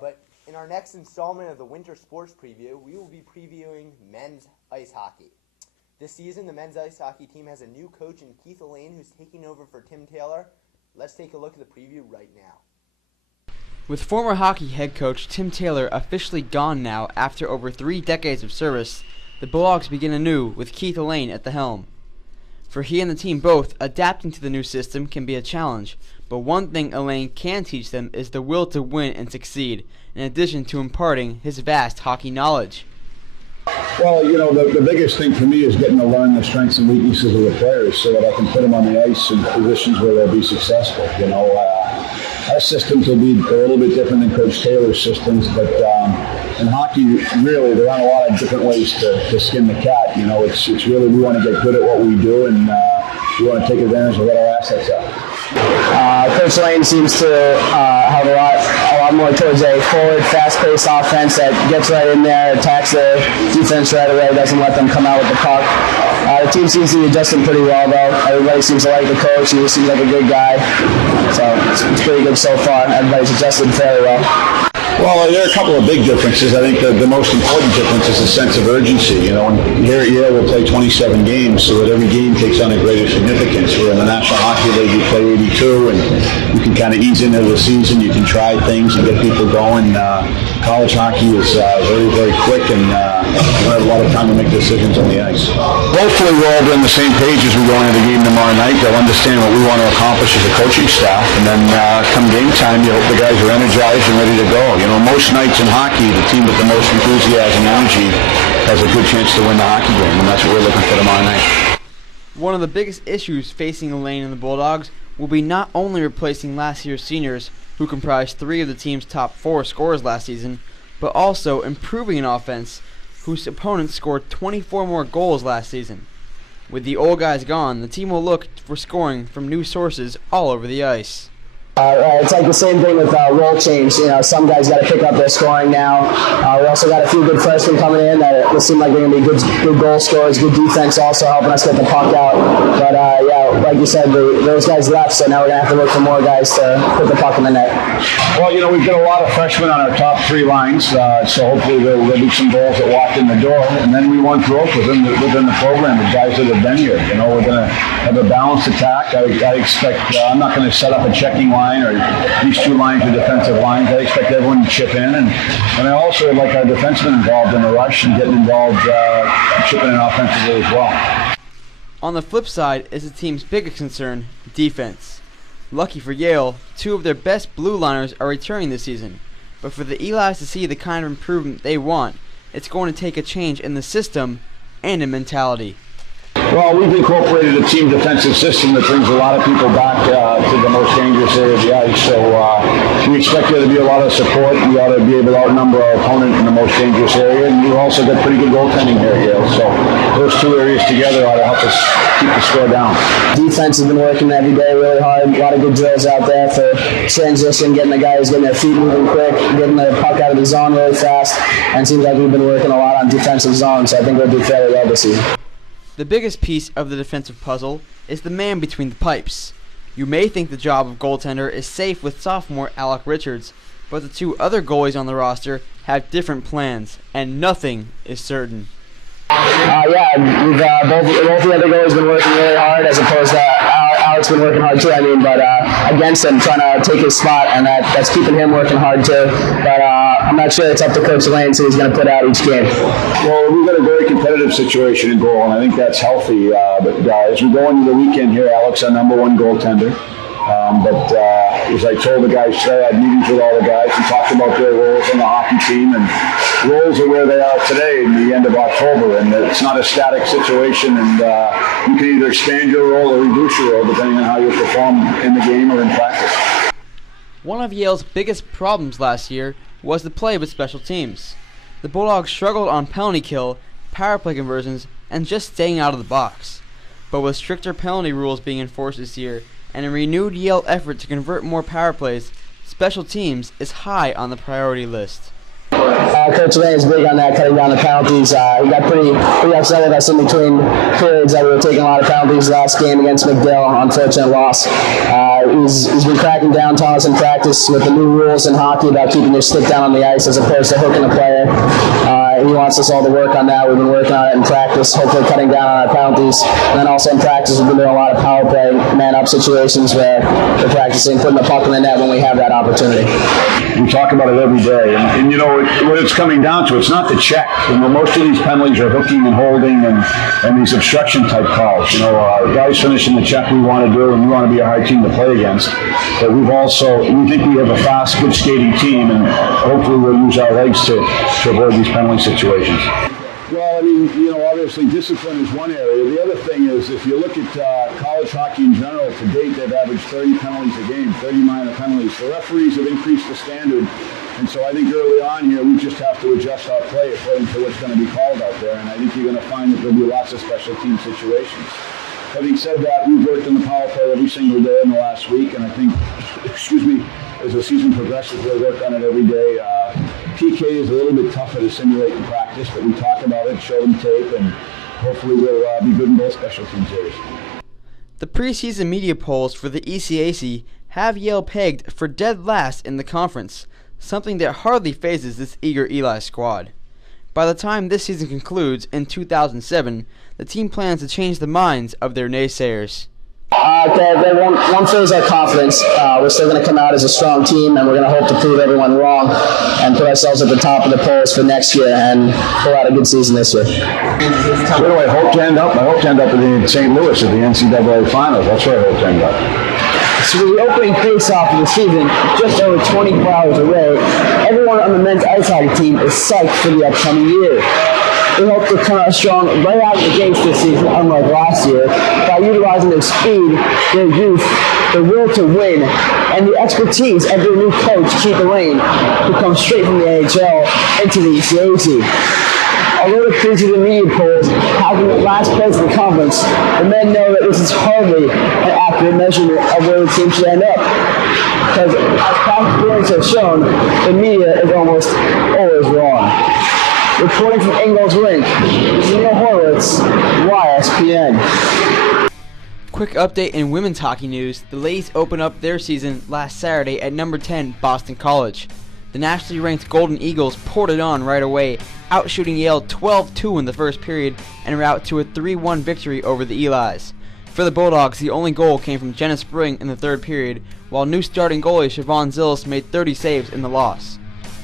But in our next installment of the Winter Sports Preview, we will be previewing men's ice hockey. This season, the men's ice hockey team has a new coach in Keith Elaine who's taking over for Tim Taylor. Let's take a look at the preview right now. With former hockey head coach Tim Taylor officially gone now after over 3 decades of service, the Bulldogs begin anew with Keith Elaine at the helm. For he and the team both, adapting to the new system can be a challenge, but one thing Elaine can teach them is the will to win and succeed, in addition to imparting his vast hockey knowledge. Well, the biggest thing for me is getting to learn the strengths and weaknesses of the players so that I can put them on the ice in positions where they'll be successful. Our systems will be a little bit different than Coach Taylor's systems, but in hockey, really, there aren't a lot of different ways to skin the cat. It's really, we want to get good at what we do, and we want to take advantage of what our assets are. Coach Lane seems to have a lot more towards a forward, fast-paced offense that gets right in there, attacks the defense right away, doesn't let them come out with the puck. The team seems to be adjusting pretty well, though. Everybody seems to like the coach. He seems like a good guy. So it's pretty good so far. Everybody's adjusted fairly well. Well, there are a couple of big differences. I think the most important difference is the sense of urgency. Here at Yale, we'll play 27 games, so that every game takes on a greater significance. We're in the National Hockey League, we play 82, and you can kind of ease into the season. You can try things and get people going. College hockey is very, very quick, and you don't have a lot of time to make decisions on the ice. Hopefully, we're all on the same page as we go into the game tomorrow night. They'll understand what we want to accomplish as a coaching staff, and then come game time, you hope the guys are energized and ready to go. Most nights in hockey, the team with the most enthusiasm and energy has a good chance to win the hockey game, and that's what we're looking for tomorrow night. One of the biggest issues facing Elaine and the Bulldogs will be not only replacing last year's seniors, who comprised 3 of the team's top 4 scorers last season, but also improving an offense whose opponents scored 24 more goals last season. With the old guys gone, the team will look for scoring from new sources all over the ice. It's like the same thing with role change. Some guys got to pick up their scoring now. We also got a few good freshmen coming in that seem like they're going to be good goal scorers, good defense also helping us get the puck out. But like you said, those guys left, so now we're going to have to look for more guys to put the puck in the net. Well, we've got a lot of freshmen on our top 3 lines, so hopefully there'll be some goals that walk in the door. And then we want growth within the program, the guys that have been here. We're going to have a balanced attack. I expect I'm not going to set up a checking line or these 2 lines are defensive lines. I expect everyone to chip in, and I also would like our defensemen involved in the rush and getting involved chipping in offensively as well. On the flip side is the team's biggest concern, defense. Lucky for Yale, 2 of their best blue liners are returning this season, but for the Elis to see the kind of improvement they want, it's going to take a change in the system and in mentality. Well, we've incorporated a team defensive system that brings a lot of people back to the most dangerous area of the ice. So we expect there to be a lot of support. We ought to be able to outnumber our opponent in the most dangerous area. And we've also got pretty good goaltending here at Yale. So those 2 areas together ought to help us keep the score down. Defense has been working every day really hard. A lot of good drills out there for transition, getting the guys getting their feet moving quick, getting the puck out of the zone really fast. And it seems like we've been working a lot on defensive zone, so I think we'll do fairly well this season. The biggest piece of the defensive puzzle is the man between the pipes. You may think the job of goaltender is safe with sophomore Alec Richards, but the 2 other goalies on the roster have different plans, and nothing is certain. Both the other goalies been working really hard, as opposed to Alec's been working hard too. But against him, trying to take his spot, and that's keeping him working hard too. But I'm not sure it's up to Coach Lane, so he's going to put out each game. Well, we've got a very competitive situation in goal, and I think that's healthy. But as we go into the weekend here, Alec's our number 1 goaltender. But as I told the guys today, I had meetings with all the guys and talked about their roles on the hockey team, and roles are where they are today in the end of October, and it's not a static situation, and you can either expand your role or reduce your role depending on how you perform in the game or in practice. One of Yale's biggest problems last year was the play with special teams. The Bulldogs struggled on penalty kill, power play conversions, and just staying out of the box. But with stricter penalty rules being enforced this year, and a renewed Yale effort to convert more power plays, special teams is high on the priority list. Coach Lane is big on that, cutting down the penalties. He got pretty upset with us in between periods that we were taking a lot of penalties last game against McGill. Unfortunate loss. He's been cracking down on us in practice with the new rules in hockey about keeping your stick down on the ice as opposed to hooking a player. He wants us all to work on that. We've been working on it in practice, hopefully cutting down on our penalties. And then also in practice, we've been doing a lot of power play, man-up situations where we're practicing putting the puck in the net when we have that opportunity. We talk about it every day, and you know what it's coming down to. It's not the check. You know, most of these penalties are hooking and holding and these obstruction type calls. You know, guys finishing the check we want to do, and we want to be a hard team to play against. But we think we have a fast, good skating team, and hopefully we'll use our legs to avoid these penalty situations. Well, I mean, you know, obviously discipline is one area. The other thing is, if you look at college hockey in general, to date they've averaged 30 penalties a game, 30 minor penalties. The referees have increased the standard, and so I think early on here we just have to adjust our play according to what's going to be called out there, and I think you're going to find that there'll be lots of special team situations. Having said that, we've worked on the power play every single day in the last week, and I think, as the season progresses, we'll work on it every day. PK is a little bit tougher to simulate in practice, but we talk about it, show them tape, and hopefully we'll be good in both special teams areas. The preseason media polls for the ECAC have Yale pegged for dead last in the conference, something that hardly phases this eager Eli squad. By the time this season concludes in 2007, the team plans to change the minds of their naysayers. They won't phase our confidence. We're still going to come out as a strong team, and we're going to hope to prove everyone wrong and put ourselves at the top of the polls for next year and pull out a good season this year. Where do I hope to end up? I hope to end up in St. Louis at the NCAA Finals. That's where I hope to end up. So the opening face-off of the season, just over 24 hours away, everyone on the men's ice hockey team is psyched for the upcoming year. We hope to come out strong right out of the gates this season, unlike last year, by utilizing their speed, their youth, their will to win, and the expertise of their new coach, Keith Lane, who comes straight from the NHL into the ECAC. Although the preseason media polls have them at last place in the conference, the men know that this is hardly an accurate measurement of where the team should end up. Because as past experience has shown, the media is almost always wrong. Reporting from Ingalls Rink, this is Neil Horowitz, YSPN. Quick update in women's hockey news. The ladies opened up their season last Saturday at number 10 Boston College. The nationally ranked Golden Eagles poured it on right away, outshooting Yale 12-2 in the first period en route to a 3-1 victory over the Elis. For the Bulldogs, the only goal came from Jenna Spring in the third period, while new starting goalie Siobhan Zillis made 30 saves in the loss.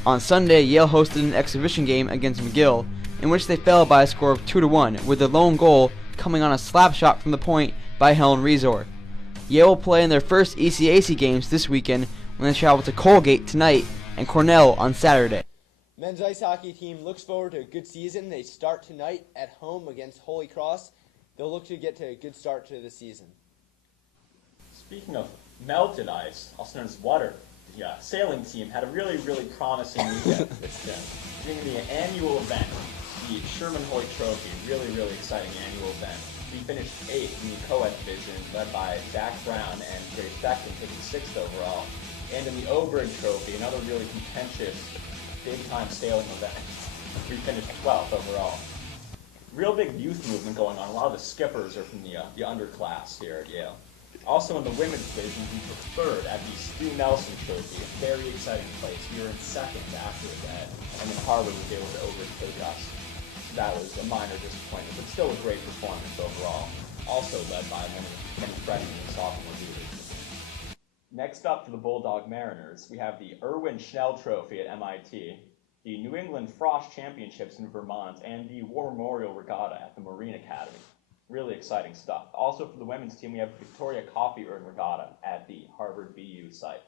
On Sunday, Yale hosted an exhibition game against McGill, in which they fell by a score of 2-1, with the lone goal coming on a slap shot from the point by Helen Resor. Yale will play in their first ECAC games this weekend when they travel to Colgate tonight and Cornell on Saturday. Men's ice hockey team looks forward to a good season. They start tonight at home against Holy Cross. They'll look to get to a good start to the season. Speaking of melted ice, also known as water, the sailing team had a really promising weekend during the annual event, the Sherman Hoyt Trophy. Really exciting annual event. We finished 8th in the co-ed division, led by Zach Brown and Grace Beckman, taking 6th overall. And in the Oberg Trophy, another really contentious, big-time sailing event, we finished 12th overall. Real big youth movement going on. A lot of the skippers are from the underclass here at Yale. Also in the women's division, we took 3rd at the Stu Nelson Trophy, a very exciting place. We were in 2nd after that, and then Harvard was able to overtake us. That was a minor disappointment, but still a great performance overall. Also led by many freshmen and sophomore leaders. Next up for the Bulldog Mariners, we have the Erwin Schnell Trophy at MIT, the New England Frost Championships in Vermont, and the War Memorial Regatta at the Marine Academy. Really exciting stuff. Also for the women's team, we have Victoria Coffee Urn Regatta at the Harvard BU site.